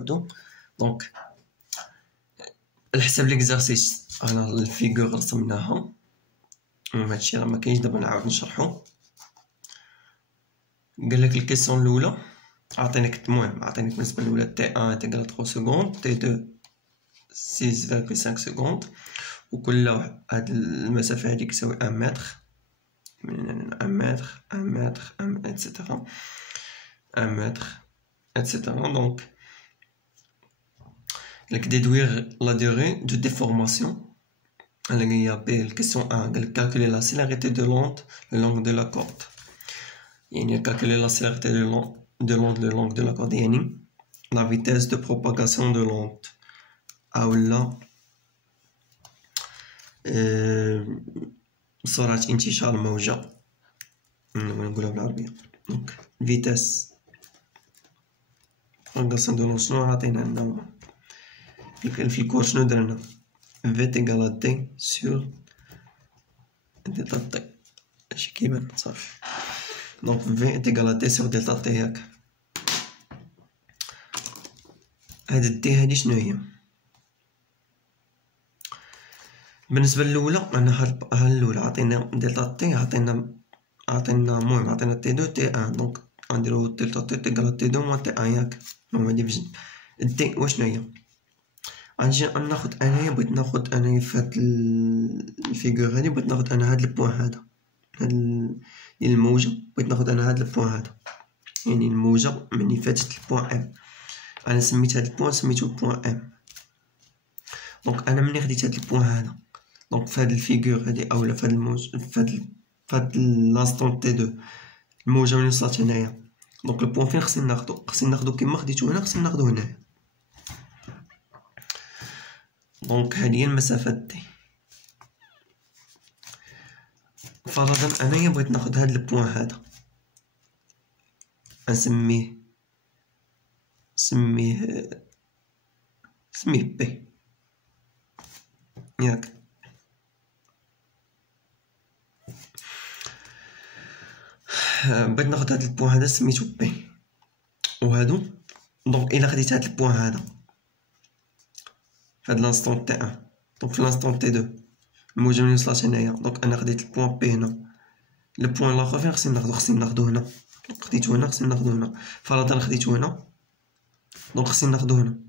نعاودو. دونك على حساب ليكزارسيس انا الفيغور رسمناها، هادشي راه مكاينش دابا نعاود نشرحو. قالك الكيسيون الاولى عطينيك، المهم عطينيك بالنسبه الاولى تي 1 تيكال 3 سكوند، تي 2 6.5 سكوند، وكل هاد المسافه هادي كتساوي 1 متر، 1 متر 1 متر اتسيتيرا 1 متر اتسيتيرا. دونك لك ديدوير لا دوري دو ديفورماسيون. Elle a appelé la question 1, elle calculer la célérité de l'onde le long de la corde. Il a calculé la célérité de l'onde le long de la corde. يعني la vitesse de propagation de l'onde. أو لا سرعة انتشار الموجة. نقولها بالعربية. Donc vitesse propagation de l'onde. شنو عطينا لنا في الكور؟ شنو درنا؟ V égale à T sur delta T. اش كيبان صافي. دونك V est égal à T sur delta T ياك. هاد T هادي شنو هي؟ بالنسبة للأولى أنا ها الأولى عطينا دلتا T، عطينا المهم عطينا T2 T1. دونك غنديرو دلتا T تيكال T2 موان T1 ياك. المهم هادي بجنب. الدي واشنو هي؟ غنجي ناخد انايا، بغيت ناخد انايا في هاد الفيغور هادي، بغيت ناخد انا هاد البوان هذا، هاد ديال الموجة، بغيت ناخد انا هاد البوان هذا، يعني الموجة مني فاتت البوان ام. انا سميت هاد البوان سميتو البوان ام. دونك انا مني خديت هاد البوان هذا، دونك في هاد الفيغور هادي اولا في هاد الموج في هاد لانستون تي 2 الموجة مني وصلت هنايا. دونك البوان فين خصني ناخدو كيما خديتو هنا، خصني ناخدو هنايا. دونك هادي هي المسافة دي. فرضا انايا بغيت ناخد هاد البوان هذا، نسميه بي ياك. بغيت ناخد هاد البوان هذا سميتو بي، وهادو دونك الا خديت هاد البوان هذا فهاد لانستون تي 1، دونك في لانستون تي 2 الموجة منين وصلت هنايا، دونك انا خديت البوان بي هنا. البوان الاخر فين خصني ناخدو هنا، خديتو هنا خصني ناخدو هنا. فرضا خديتو هنا، دونك خصني ناخدو هنا،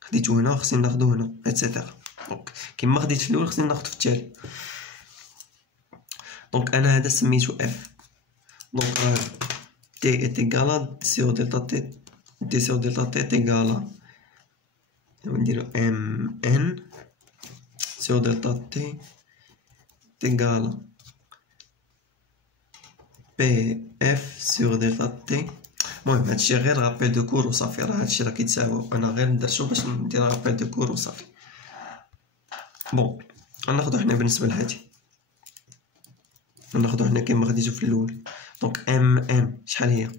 خديتو هنا خصني ناخدو هنا اتسيتيرا. دونك كيما خديت في الاول خصني ناخد في التالي. دونك انا هذا سميتو اف. دونك راه تي اتيكالا سيغ دلتا تي، تي سيغ دلتا تي تيكالا نديرو ام ان سيغ دلتا تي تيكالا بي اف سيغ دلتا تي. المهم هادشي غير رابيل دو كور وصافي، راه هادشي راه كيتساوى، انا غير درتو باش ندير رابيل دو كور وصافي. بون غناخدو حنا بالنسبه لهادي، غناخدو حنا كيما خديتو في الاول. دونك ام ان شحال هي؟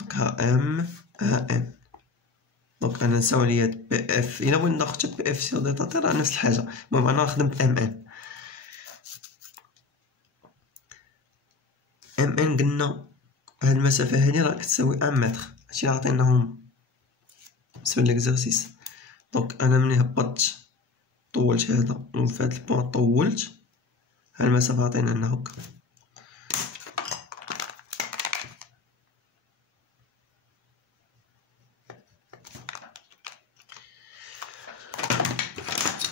دونك ها ام ها ان. دونك انا نساو ليا بي اف، الا بغيت ناخد بي اف سي ديتا تي راه نفس الحاجه. المهم انا نخدم ب ام ان. ام ان قلنا هاد المسافه هادي راه كتساوي 1 متر، هادشي اللي عطيناهم بالنسبه ليكزارسيس. دونك انا مني هبطت طولت هذا ومن هاد البوان طولت، ها المسافه عطينا لنا هكا.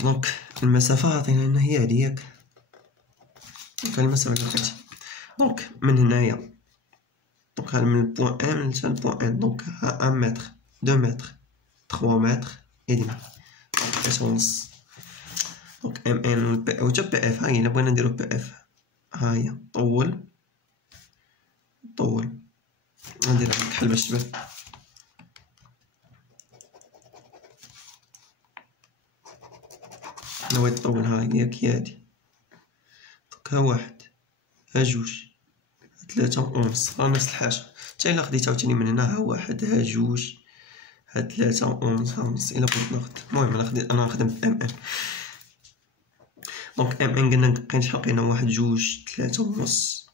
دونك المسافه عطينا لنا هي هادي ياك، دونك المسافه اللي لقيت. دونك من هنايا دونك ها من البوان ام حتى البوان ان، دونك ها 1 متر 2 متر 3 متر ايدمي 3 ونص. دونك ام ان و بي او حتى بي اف. ها هي الا بغينا نديرو بي اف، ها هي طول نديرها كحل باش تبان. انا بغيت نطول، ها هي كي هادي. دونك ها 1 ها 2 ها 3 ونص، راه نفس الحاجه. حتى الا خديت عاوتاني من هنا ها 1 ها 2 ها 3 ونص ها نص. الا بغيت ناخد، المهم انا نخدم ب ام ان. دونك ام ان قلنا كاين شحال لقينا؟ 1 2 3 ونص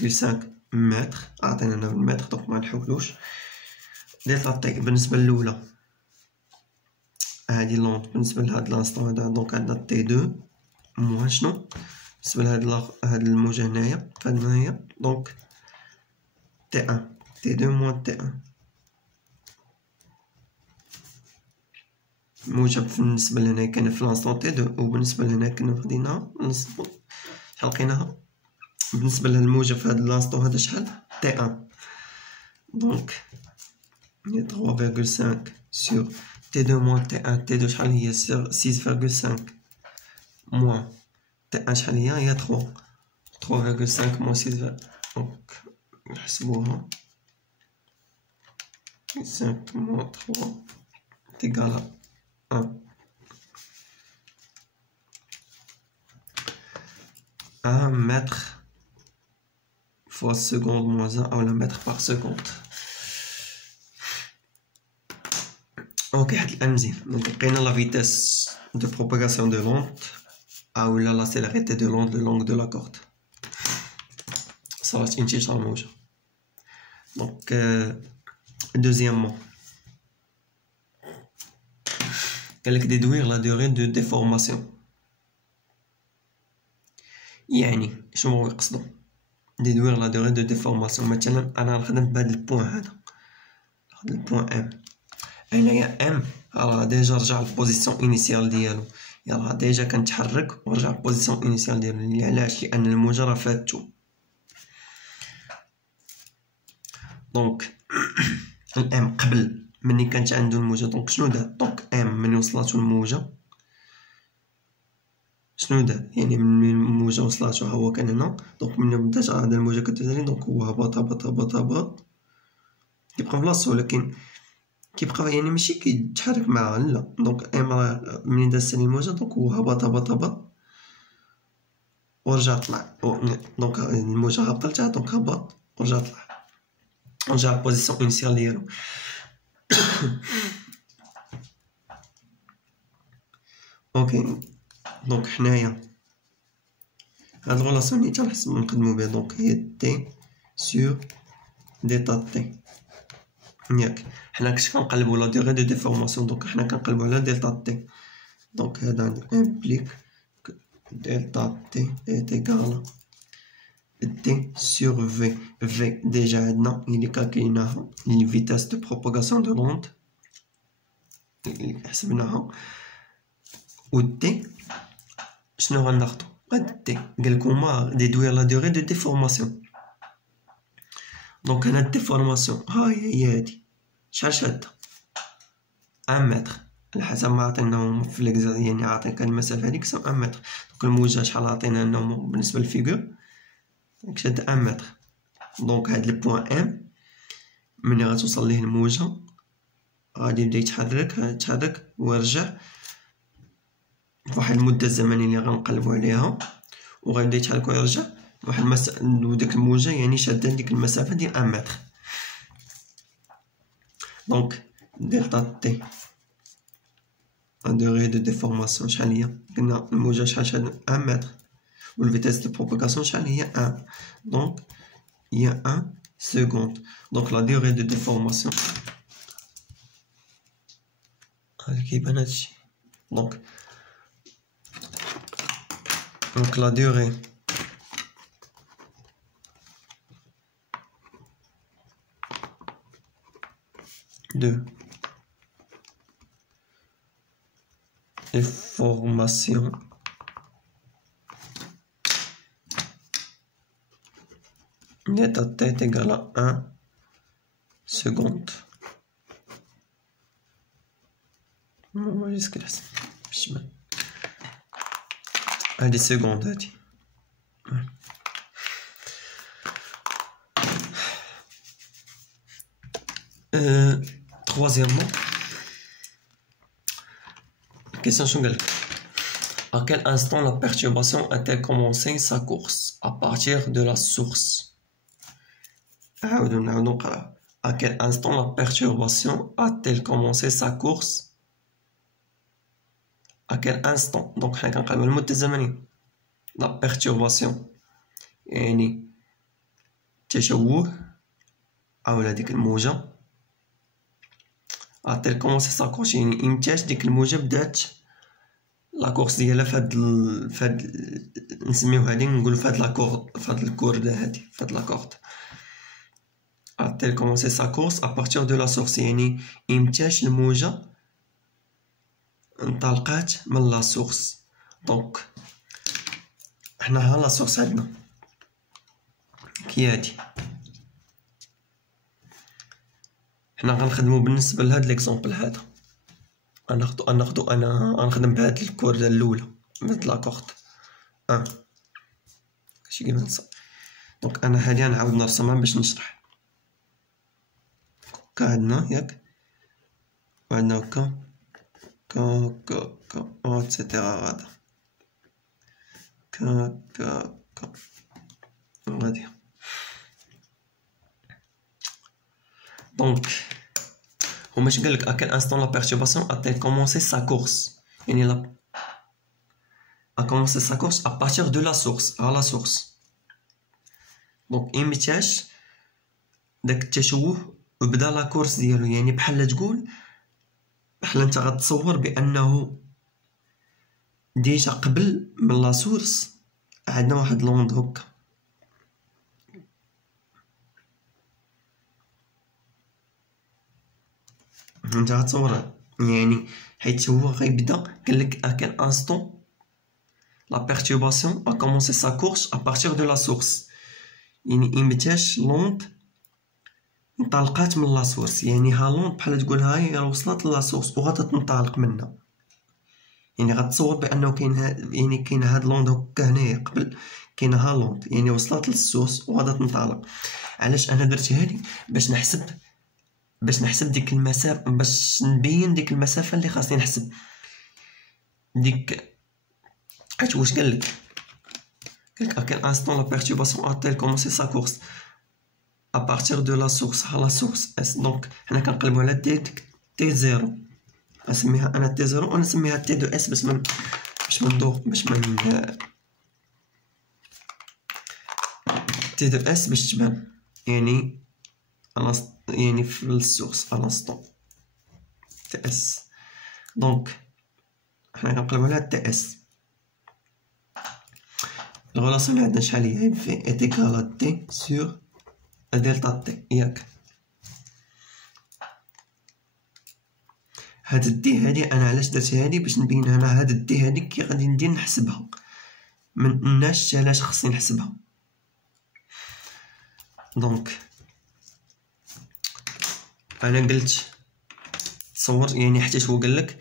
5 متر، عطينا لنا بالمتر. دونك ما نحولوش. دلتا تي بالنسبة للأولى هادي لونط بالنسبة لهاد لانستون هذا، دونك عندنا تي دو موان شنو بالنسبة لهاد الموجة هنايا فهنايا، دونك تي ان تي دو موان تي ان. موجب بالنسبة لهنا كان في لانستون تي دو، وبالنسبة لهنا كنا خديناها نصبو شحال لقيناها بالنسبة للموجة في هاد لانستون هذا شحال تي ان، دونك هي 3.5 sur T2 moins T1. T2 شحال هي 6.5 moins T1 شحال هي 3. 3.5 moins 6. دونك نحسبوها 5 moins 3 égale à 1. 1 mètre fois seconde moins 1 ou la mètre par seconde. اوكي حد الان مزيان. دونك لقينا لا فيتاس دو بروباغاسيون دو لونط او لا سيلاريتي دو لونط لو لونغ دو لا كورد، صارت انتشار موجة. دونك دوزيامون قالك ديدوير لا دوغي دو ديفورماسيون، يعني شنو هو يقصدو ديدوير لا دوغي دو ديفورماسيون. مثلا انا نخدم بهاد البوان هذا، ناخد البوان ام هنايا ام راه ديجا رجع للبوزيسيون انيسيال ديالو، يلاه ديجا كنتحرك ورجع للبوزيسيون انيسيال ديالو. علاش؟ لان الموجة راه فاتو. دونك الام قبل مني كانت عندو الموجة، دونك شنو دار؟ دونك ام مني وصلاتو الموجة شنو دار؟ يعني من الموجة وصلاتو ها هو كان هنا، دونك مني بدات هاد الموجة كتهزني، دونك هو هبط هبط هبط هبط كيبقى بلاصتو، ولكن كيبقى يعني ماشي كيتحرك معاها لا. دونك ام راه منين دازتني الموجة دونك هو هبط هبط هبط ورجع طلع، دونك الموجة هبطلتها دونك هبط ورجع طلع ورجع للبوزيسيون انيسيال ديالو. اوكي دونك حنايا هاد الغولاسيون اللي تنحسبو نخدمو بها، دونك هي تي سور ديتا تي. ياك حنا كنت كنقلبو لا دوغي دو ديفورماسيون، دونك حنا كنقلبو على دلتا تي. دونك هذا امبليك دلتا تي est égal تي سور في. في ديجا عندنا اللي كالكليناها لي فيتاس دو بروباغاسيون دو لونط اللي حسبناها، و تي شنو غناخدو؟ هاد تي قالك هما ديدوير لا دوغي دو ديفورماسيون. دونك هنا الديفورماسيون هي هادي شحال شادة 1 متر على حسب ما عطيناهم في ليكزا، يعني عطيك المسافة هاديك سو 1 متر. دونك الموجة شحال عطينا لهم بالنسبة للفيغور، دونك شادة 1 متر. دونك هاد البوان ام ملي غتوصل ليه الموجة غادي يبدا يتحرك ويرجع فواحد المدة الزمنية اللي غنقلبو عليها، وغيبدا يتحرك ويرجع واحد وديك الموجة يعني شادة ديك المسافة ديال 1 متر. دونك دلتا تي لا دوغي دو ديفورماسيون شحال هي؟ قلنا الموجة شحال شادة 1 متر، والفيتاس دو بروباغاسيون شحال هي 1، دونك هي 1 سكوند. دونك لا دوغي دو ديفورماسيون هادا كيبان هادشي. دونك la durée de déformation nette à tête égale à 1 seconde. jusqu'à là هادي سكوند هادي. troisièmement question شنو قالك؟ à quel instant la perturbation a-t-elle commencé sa course à partir de la source. نعاودو نقراو à quel instant la perturbation a-t-elle commencé sa course. à quel instant دونك حنا كنقلبو المدة الزمنية. لا بيرتورباسيون يعني تشوه أو ديك الموجة عطيل كومونسي سا كورس يعني إمتاش ديك الموجة بدات لا كورس ديالها فهاد نسميو هادي نقولو فهاد لاكورد فهاد الكورد هادي فهاد لاكورد عطيل كومونسي سا كورس ابارتيغ دو لا سورس يعني إمتاش الموجة انطلقات من لا سورس. دونك حنا ها لا سورس عندنا كي هادي، حنا غنخدمو بالنسبة لهاد ليكزومبل هذا غناخدو انا غنخدم بهاد الكوردة الاولى بهاد لاكورد ماشي كيما نص. دونك انا هادي غنعاود نرسمها باش نشرح. هكا عندنا ياك، وعندنا هكا كا اتسيتيرا هذا كا غادي. دونك هما اش قالك à quel instant la perturbation a-t-elle commencé sa course يعني a commencé sa course à partir de la source à la source. دونك إمتاش داك التشوه وبدا لا كورس ديالو، يعني بحال تقول بحال انت غتصور بانه ديجا قبل من لا سورس عندنا واحد لوند هكا، انت غتصور يعني حيت هو غيبدا قالك à quel instant la perturbation a commencé sa course à partir de la source، يعني إمتاش لوند انطلقات من لا سورس، يعني ها لوند بحال تقول هاي وصلت لا سورس وغادا تنطلق منها، يعني غتصور بانه كاين هاد لوند هكا هنايا قبل كاين ها لوند يعني وصلت للسورس وغادا تنطلق. علاش انا درت هادي؟ باش نحسب ديك المسافه، باش نبين ديك المسافه اللي خاصني نحسب ديك. حيت واش قالك à quel instant la perturbation a-t-elle commencé sa course à partir de la source à la source S. دونك حنا كنقلبوا على تي زيرو، نسميها انا تي زيرو ونسميها تي دو اس باش من تي دو اس باش تبان يعني يعني في السورس على الانستون تي اس. دونك حنا كنقلبوا على تي اس. الغلاصه اللي عندنا شحال هي في ايتيكال تي سور دلتا تي ياك. هاد الدي هادي انا علاش درت هادي باش نبين انا هاد الدي هادي كي غادي ندير نحسبها، مناش علاش خصني نحسبها. دونك انا قلت تصور يعني حتى هو قالك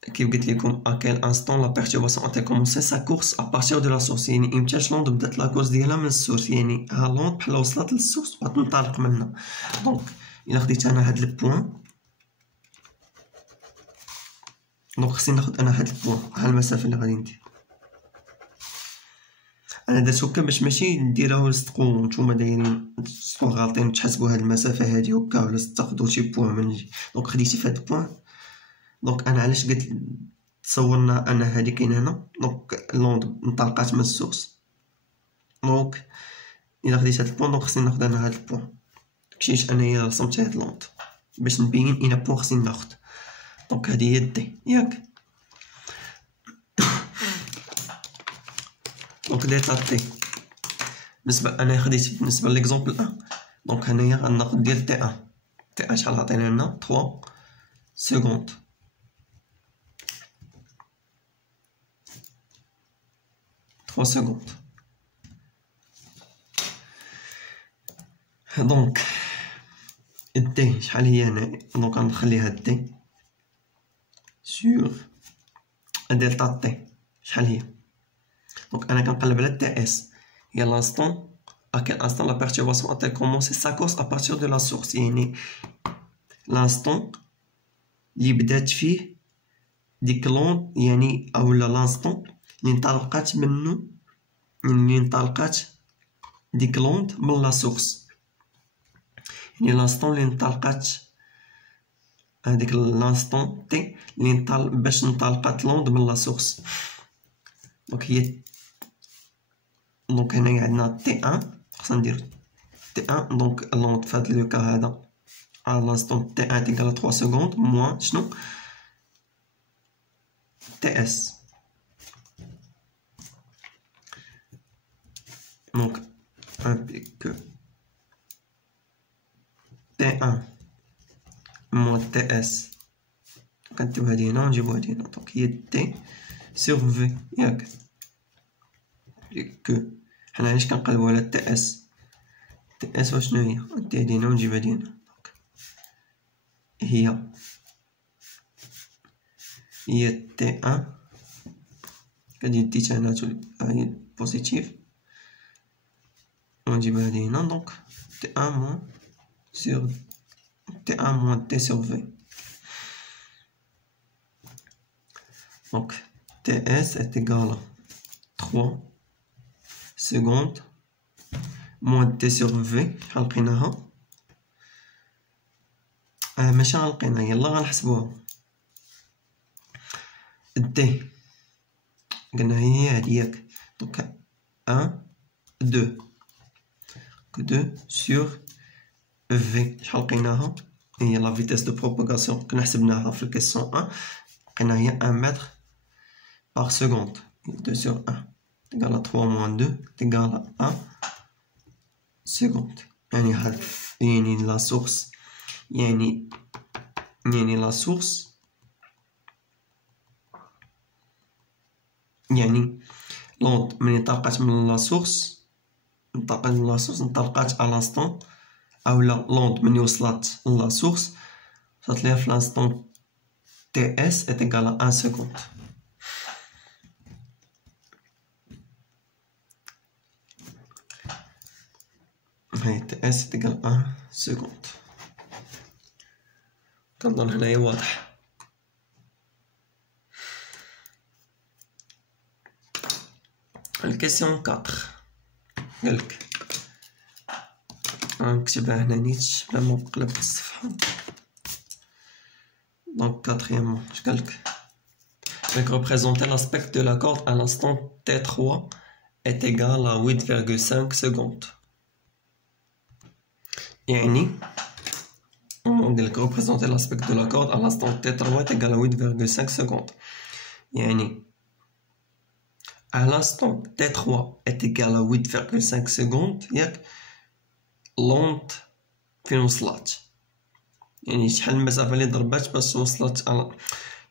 كيف قلت لكم à quel instant la perturbation a commencé sa course à partir de la source، يعني امتاش لوند بدات لا كورس ديالها من السورس، يعني ها لوند بحال وصلت للسورس وغتنطلق منها. دونك الا خديت انا هاد البوان، دونك خصني ناخد انا هاد البوان، ها المسافه اللي غادي ندير. انا درت هكا باش ماشي نديرها ولصقو نتوما دايرين غالطين تحسبوا هاد المسافه هادي هكا ولا تاخدوا شي بوان من جي. دونك خديتي في هاد البوان. دونك انا علاش قلت تصورنا انا هادي كاين هنا، دونك لوند انطلقات من السورس. دونك الا خديت هاد البوان دونك خصني ناخد انا هاد البوان، مشيت انايا رسمت هاد لوند باش نبين اين بوان خصني ناخد. دونك هادي هي دي ياك. دونك ديتا تي بالنسبه انا خديت بالنسبه ليكزومبل 1. دونك هنايا غناخد ديال تي 1 تي 1 شحال عطينا لنا 3 سكوند. دونك الدي شحال هي هنا؟ دونك غنخليها دي سور دلتا تي شحال هي؟ دونك انا كنقلب على تي اس هي لانستون à quel instant la perturbation a-t-elle commencé sa course à partir de la source، يعني لانستون اللي بدات فيه ديك لوند، يعني اولا لانستون اللي انطلقات منه، اللي انطلقات ديك لوند من لا سورس، يعني لانستون اللي انطلقات هذيك لانستون تي اللي باش انطلقات لوند من لا سورس. دونك هي دونك هنايا عندنا تي 1 خصنا نديرو تي 1. دونك لوند في هاد لوكا هذا à l'instant T1 est égal à 3 secondes, moins, شنو TS. Donc, implique que T1 moins TS. كنكتبو هادي هنا ونجيبو هادي هنا. دونك هي T sur V ياك. que حنا علاش كنقلبو على TS. TS واشنو هي؟ ندي هادي هنا ونجيب هادي هنا. هي T1 كندير ديترمينات هي بوزيتيف ونجيب هادي هنا. دونك T1 moins sur T1 moins T sur V. Donc TS est égal à 3 secondes moins T sur V. شحال لقيناها؟ ماشي غنلقينا، يلا غنحسبوها. دي قلنا هي هادي ياك. دونك 1 2 2 sur V. شحال لقيناها؟ هي لا فيتيس دو بروباغاسيون كنا حسبناها في الكيسيون 1. لقينا هي 1 متر par seconde. 2 sur 1 égal à 3 moins 2 égal à 1 seconde. يعني هاد يعني لا سورس يعني لا سورس يعني لوند من انطلقت من لا سورس انطلقت على لانستون اولا لوند من وصلت لا سورس وصلت ليها في لانستون تي اس est égal à 1 seconde. هاي تي اس est égal à 1 seconde. كنظن هنايا واضح. الكيسيون 4 قالك نكتبها هنا نيت بلا ما نقلب الصفحة. دونك quatrièmement اش قالك؟ représenter l'aspect de la corde à l'instant T3 est égal à 8,5 secondes. يعني قالك représenter l'aspect de la corde à l'instant T3 est égal à 8,5 secondes. يعني à l'instant T3 est égal à 8,5 secondes ياك لونت فين وصلت، يعني شحال المسافة اللي ضربات باش وصلت على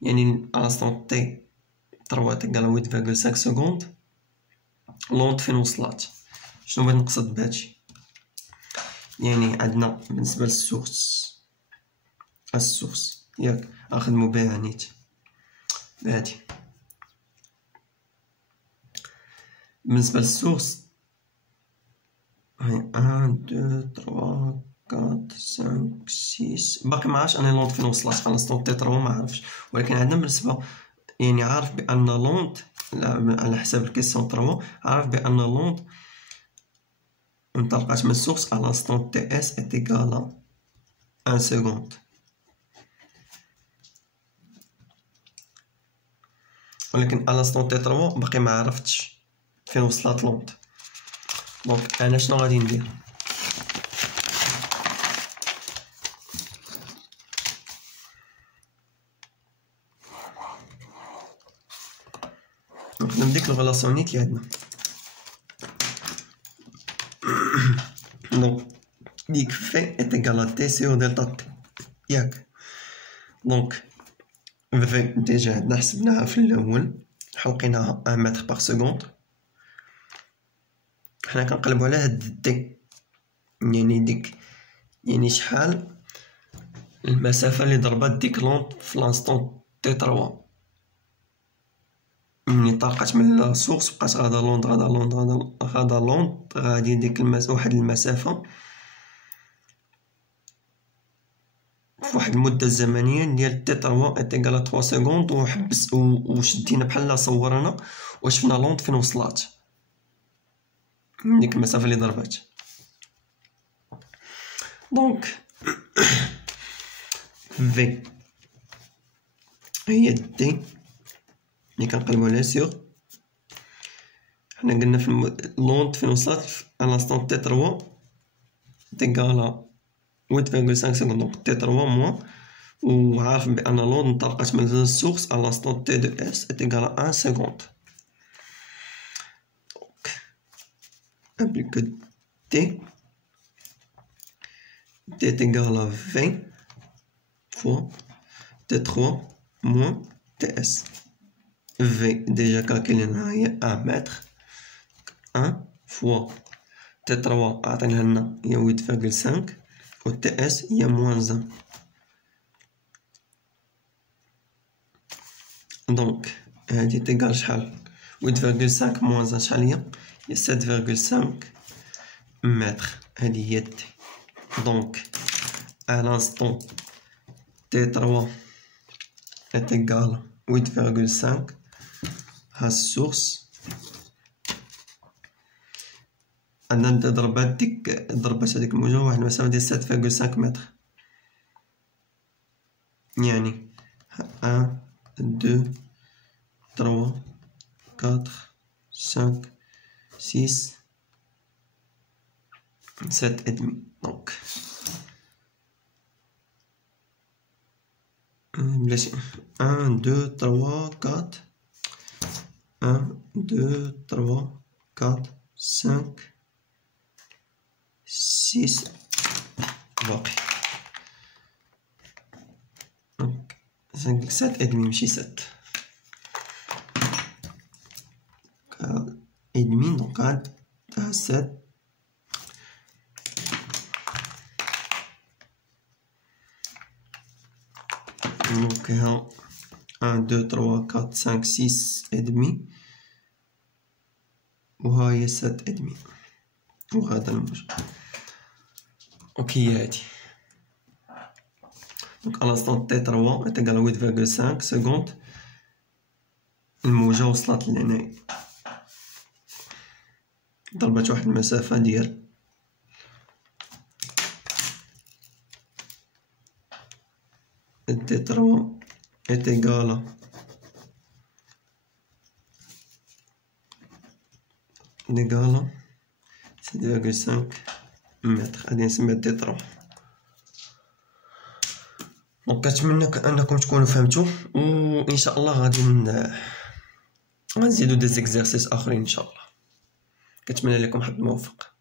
يعني à l'instant T3 est égal à 8,5 secondes لونت فين وصلت. شنو بغيت نقصد بهادشي؟ يعني عندنا بالنسبة السورس ياك نخدمو بها نيت بهادي. بالنسبة للسورس هاي 1 2 3 4 5 6 باقي معرفتش أنا لونت فين وصلت على لانستون T3 معرفتش، ولكن عندنا بالنسبة يعني عارف بأن لونت على حساب الكيسيون 3 عارف بأن لونت انطلقت من السورس على لانستون تي اس est égal à 1 seconde. ولكن على لانستون T3 باقي معرفتش فين وصلت لونت. دونك انا شنو غادي ندير؟ نخدم ديك الغلاصون نيت اللي عندنا. دونك ديك في est égal à T sur delta T ياك. دونك في ديجا عندنا حسبناها في الاول لقيناها 1 متر باغ سكوند. حنا كنقلبو على هاد دي يعني ديك يعني شحال المسافة اللي ضربات ديك لونت في لانستون T3 مني طلقت من لا سورس بقات غادا لوند غادي ديك واحد المسافة في واحد المدة الزمنية ديال T3 est égal à 3 secondes وحبس وشدينا بحال صورنا وشفنا لوند فين وصلات من ديك المسافة اللي ضربات. دونك في هي دي اللي كنقلبو عليها سيغ حنا قلنا في لونت فين وصلت على لانستون T3 تيكالا 8,5 سكوند. دونك تي 3 موان، وعارف بان لود انطلقت من السورس على لانستون تي دو اس est égal à 1 seconde. Donc implique que t est égal à 20 fois t3 moins ts. v déjà calculé هي 1 mètre. 1 fois t3 عطيناها لنا هي 8,5 و ts هي moins 1. دونك هادي تيكال شحال؟ 8,5 موان 1 شحال هي 7,5 متر. هادي هي تي. دونك à l'instant T3 est égal à 8,5 ها السورس. أنا ضربات هاديك الموجة واحد المسافة ديال 7,5 متر، يعني 1 2 3 4 5 6 7 et demi. Donc بلاتي 1 2 3 4 1 2 3 4 5 6 باقي. دونك 7 et demi ماشي 7 et demi. دونك عاد 7 دونك ها 1 2 3 4 5 6 et demi، وها هي 7 et demi، وهذا الموجب. اوكي هادي. دونك الانستون تي 3 est égal à 8,5 سكوند. الموجة وصلت لهنايا، ضربت واحد المسافة ديال T3 est égal à 7,5 متر. غادي نسميها T3. دونك كنتمنى انكم تكونوا فهمتوا، وان شاء الله غادي نزيدو دي زيكزارسيس اخرين ان شاء الله. كنتمنى لكم حظ موفق.